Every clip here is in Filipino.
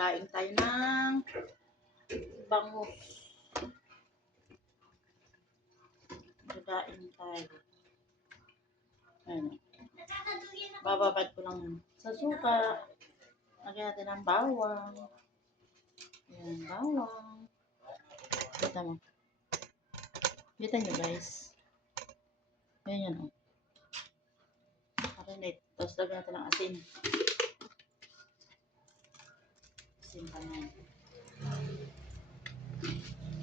Magdaing tayo ng bangus. Magdaing tayo. Ayan. Bababad ko lang sa suka. Lagyan natin ng bawang. Ayan, bawang. Kita mo. Kita nyo guys. Ayan yan o. Marinate. Tapos lagyan natin ng asin. Asin pa na yan.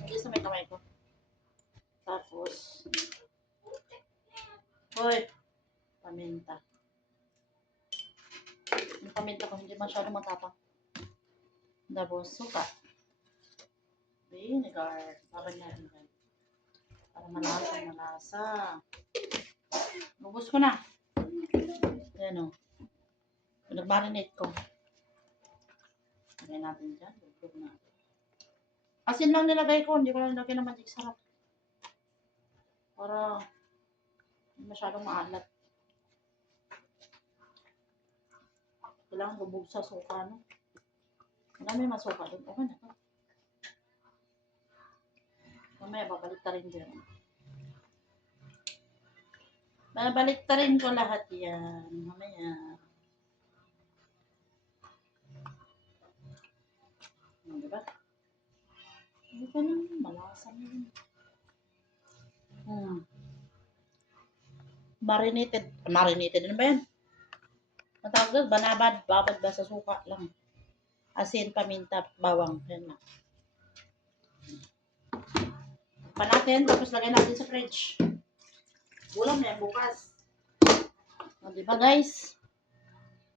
Lagyan sa may kamay ko. Tapos, hoy, paminta. Yung paminta ko hindi masyado matapang. Tapos, suka. Vinegar. Babad natin guys. Para malasa. Ubus ko na. Ayan o. Nag-marinate ko. Lagyan natin dyan. Lugod natin. Asin lang nilagay ko. Hindi ko lang nilagay ng magic sarap. Para masyadong maalat. Kailangan bubog sa suka, no? Marami masuka doon. Okay na to. Mamaya, babalik ta rin dyan. Babalik ta rin ko lahat yan. Mamaya. Diba? Ano pa lang? Malasa na yun. Marinated. Marinated na ba yan? Matawag doon, banabad. Babad ba sa suka lang. Asin, paminta, bawang. Yan na. Pa natin, tapos lagay natin sa fridge. Ulam na yan bukas. O, diba guys?